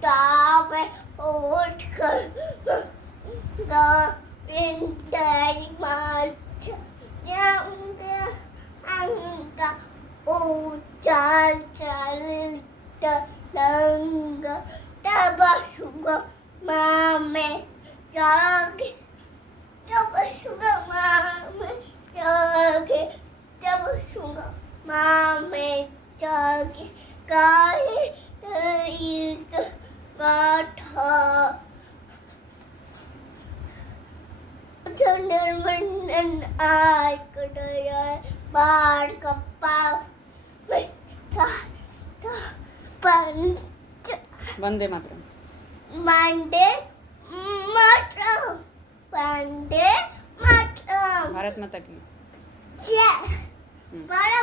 Tave utkal Gavindai Marcha Yanga Anga Ujal Chalita Langa Tabasuga Mame Jagi Tabasuga Mame Jagi Tabasuga Mame Jagi Kai Tarita Gatha Thunderman I could Bad Kappa Vande Mataram. Monday Matram Monday Matram Bharat માતા કી Yeah. Para